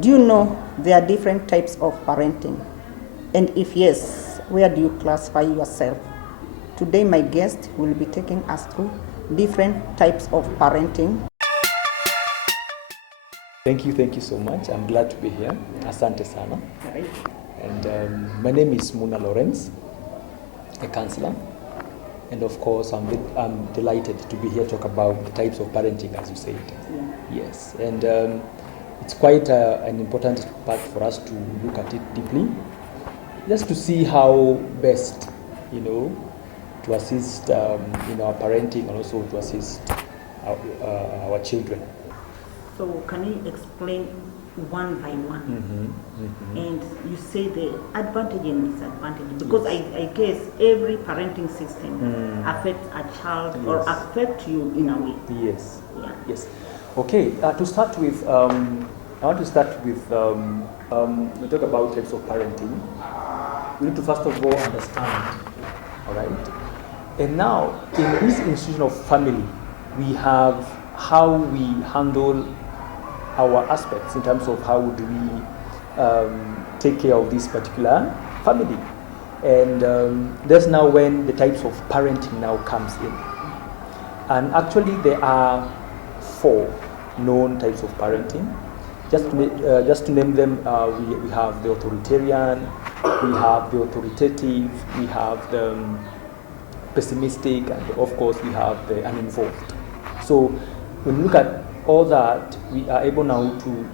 Do you know there are different types of parenting? And if yes, where do you classify yourself? Today, my guest will be taking us through different types of parenting. Thank you so much. I'm glad to be here. Asante sana. Right. And my name is Muna Lawrence, a counselor. And of course, I'm delighted to be here to talk about the types of parenting, as you said. Yeah. Yes, and it's quite an important part for us to look at it deeply, just to see how best, to assist in our parenting and also to assist our children. So can you explain one by one? And you say the advantage and disadvantage, because Yes. I guess every parenting system affects a child or Yes. affects you in a way. Yes. Yeah. Yes. Okay. To start with, I want to start with we talk about types of parenting. We need to first of all understand. All right. And now, in this institution of family, we have how we handle our aspects in terms of how do we take care of this particular family. And that's now when the types of parenting now comes in. And actually there are 4 known types of parenting. Just to name them, we have the authoritarian, we have the authoritative, we have the pessimistic, and of course we have the uninvolved. So when we look at all that, we are able now to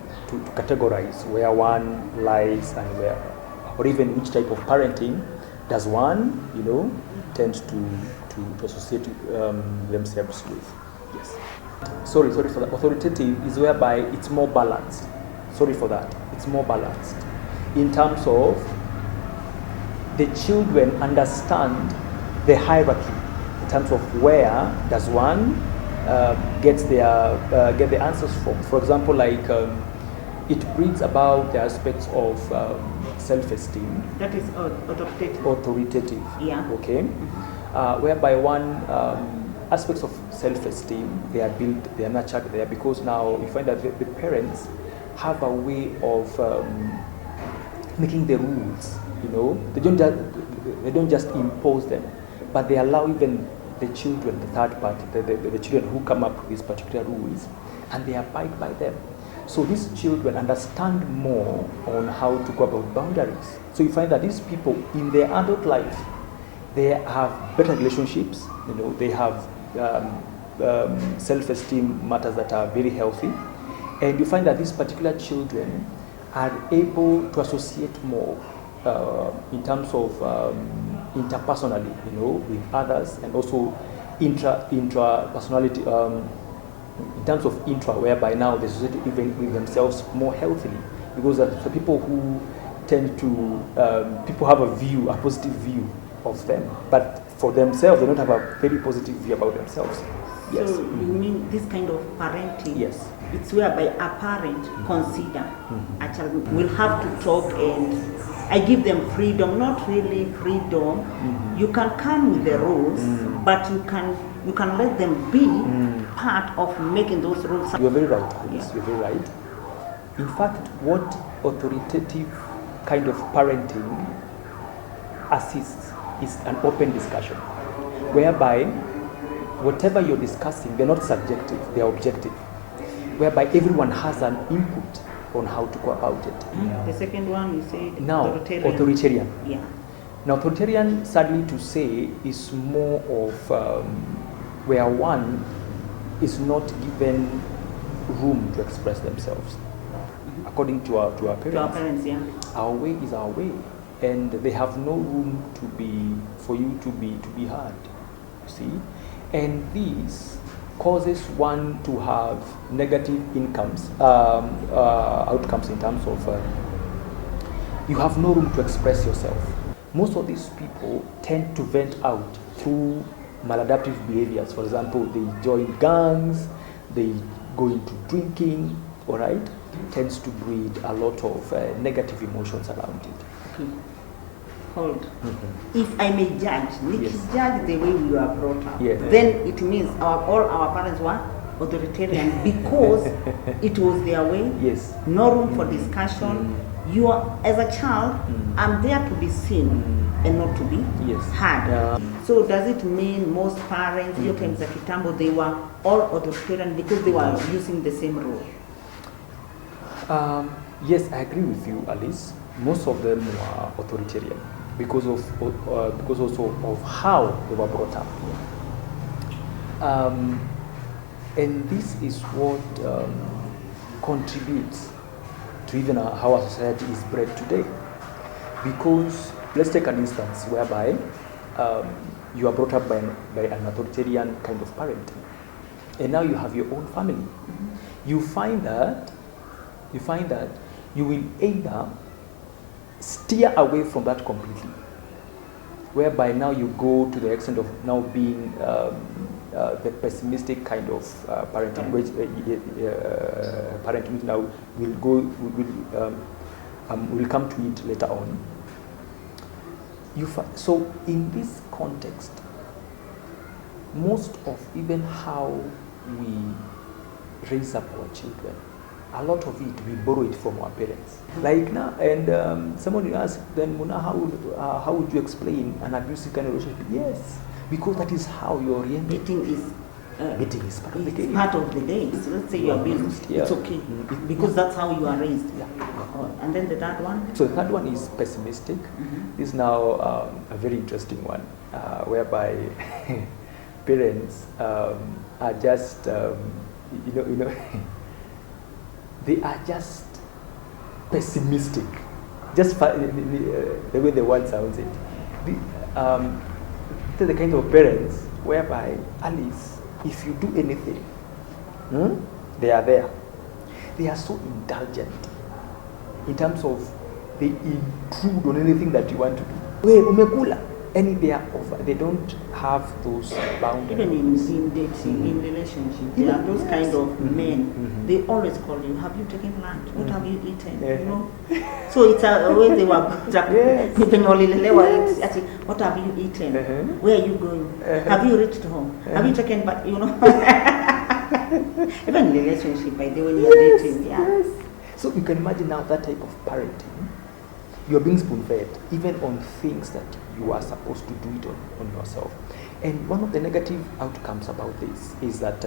categorize where one lies and where, or even which type of parenting does one, tend to associate themselves with. Yes. Sorry for that. Authoritative is whereby it's more balanced. Sorry for that. It's more balanced in terms of the children understand the hierarchy in terms of where does one get the answers from. For example, like it brings about the aspects of self-esteem. That is authoritative. Authoritative. Yeah. Okay. Whereby one aspects of self-esteem, they are built, they are nurtured there, because now you find that the parents have a way of making the rules. They don't just impose them, but they allow even the children, the third party, the children who come up with these particular rules, and they abide by them. So these children understand more on how to go about boundaries. So you find that these people in their adult life, they have better relationships. They have self-esteem matters that are very healthy, and you find that these particular children are able to associate more in terms of interpersonally, with others, and also intra-personality, in terms of whereby now they associate even with themselves more healthily, because the people who tend to, people have a positive view of them, but for themselves, they don't have a very positive view about themselves. Yes. So you mean this kind of parenting? Yes. It's whereby a parent consider a child will have to talk, and I give them freedom, not really freedom. You can come with the rules, but you can let them be part of making those rules. You're very right. Yes, Yeah. you're very right. In fact, what authoritative kind of parenting assists is an open discussion, whereby whatever you're discussing, they're not subjective, they're objective, whereby everyone has an input on how to go about it. The second one, you said Now, authoritarian. Yeah. Now, authoritarian, sadly to say, is more of where one is not given room to express themselves. According to our parents. To our parents, yeah. Our way is our way, and they have no room for you to be heard. You see, and this causes one to have negative outcomes in terms of you have no room to express yourself. Most of these people tend to vent out through maladaptive behaviors. For example, they join gangs, they go into drinking, all right? Tends to breed a lot of negative emotions around it. Okay. Hold. If I may judge, Yes. judge the way we were brought up, Yes. then it means all our parents were authoritarian because it was their way. Yes. No room for discussion. You are, as a child, I'm there to be seen and not to be heard. So does it mean most parents, your times za kitambo, they were all authoritarian because they were using the same rule? Yes, I agree with you, Alice. Most of them were authoritarian because also of how they were brought up. And this is what contributes to even how our society is bred today. Because let's take an instance whereby you are brought up by an authoritarian kind of parenting, and now you have your own family. You find that you will either steer away from that completely, whereby now you go to the extent of now being the pessimistic kind of parenting, which parenting now we'll come to it later on. So in this context, most of even how we raise up our children, a lot of it we borrow it from our parents. Like now, and someone will ask, then Muna, how would you explain an abusive kind of relationship? Yes, because that is how you're oriented. Beating is part of the game. Part of the day. So let's say you are abused, it's okay because that's how you are raised. And then the third one? So the third one is pessimistic. This is now a very interesting one, whereby parents are just, they are just pessimistic. Just the way the word sounds it. They're the kind of parents whereby, Alice, if you do anything, they are there. They are so indulgent in terms of they intrude on anything that you want to do. Hey, umekula. And they don't have those boundaries. Even in dating, in relationship, there are those kind of men. They always call you, have you taken lunch? What have you eaten? You know? So it's a way they were what have you eaten? Where are you going? Have you reached home? Have you taken back? You know? Even in relationship, by the way, when you're dating. Yes. So you can imagine now that type of parenting. You're being spoon-fed, even on things that you are supposed to do it on yourself. And one of the negative outcomes about this is that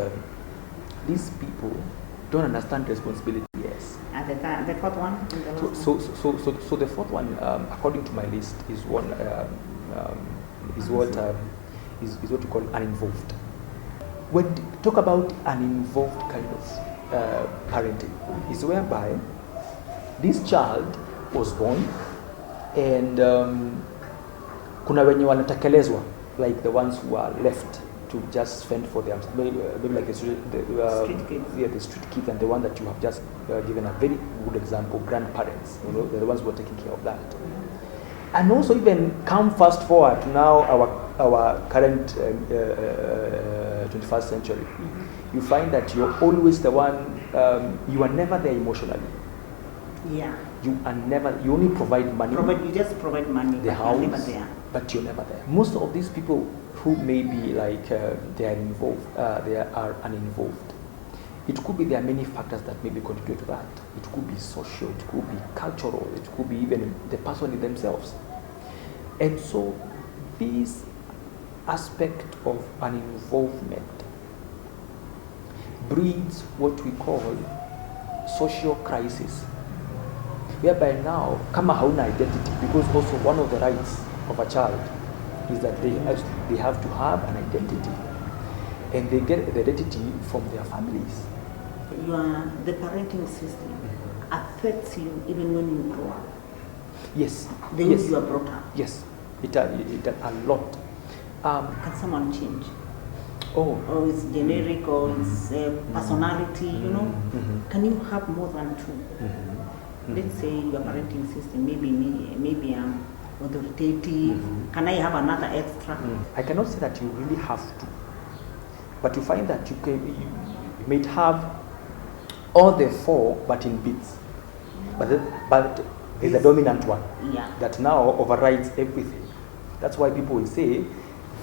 these people don't understand responsibility. Yes. And the fourth one? So the fourth one, according to my list, is what you call uninvolved. When we talk about uninvolved kind of parenting, is whereby this child was born and kuna wenye wanatekelezwa, like the ones who are left to just fend for them, maybe like the street kids, and the one that you have just given a very good example, grandparents, they're the ones who are taking care of that. And also even come fast forward to now our current 21st century, you find that you're always the one, you are never there emotionally. Yeah. You only provide money. You just provide money, the house, you're never there. But you're never there. Most of these people who may be like they are involved, they are uninvolved. It could be there are many factors that maybe contribute to that. It could be social, it could be cultural, it could be even the person in themselves. And so this aspect of uninvolvement breeds what we call social crisis. Whereby now, kama hauna identity, because also one of the rights of a child is that they have to have an identity, and they get the identity from their families. The parenting system affects you even when you grow up. Yes. The way you are brought up. Yes, it a lot. Can someone change? Or it's generic, or it's personality. Can you have more than two? Let's say your parenting system, maybe I'm authoritative. Can I have another extra? I cannot say that you really have to, but you find that you may have all the four, but in bits. But there's a dominant one that now overrides everything. That's why people will say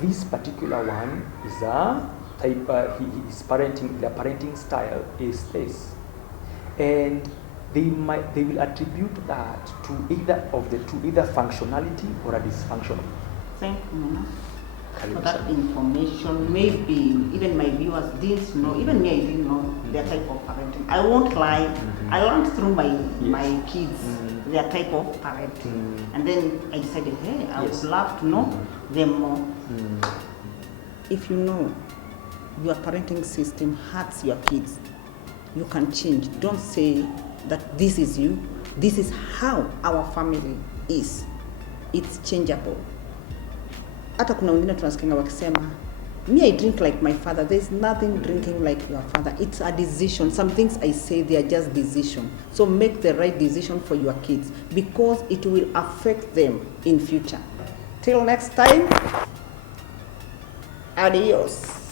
this particular one is a type, their parenting style is this, and they will attribute that to either functionality or a dysfunctional. Thank you for that information. Maybe even my viewers didn't know, even me, I didn't know their type of parenting. I won't lie, I learned through my kids their type of parenting. And then I decided, hey, I would love to know them more. If you know your parenting system hurts your kids, you can change. Don't say that this is you, this is how our family is. It's changeable. Hata kuna wengine tunasikia wakisema, me I drink like my father. There's nothing drinking like your father. It's a decision. Some things I say, they are just decision. So make the right decision for your kids because it will affect them in future. Till next time, adios.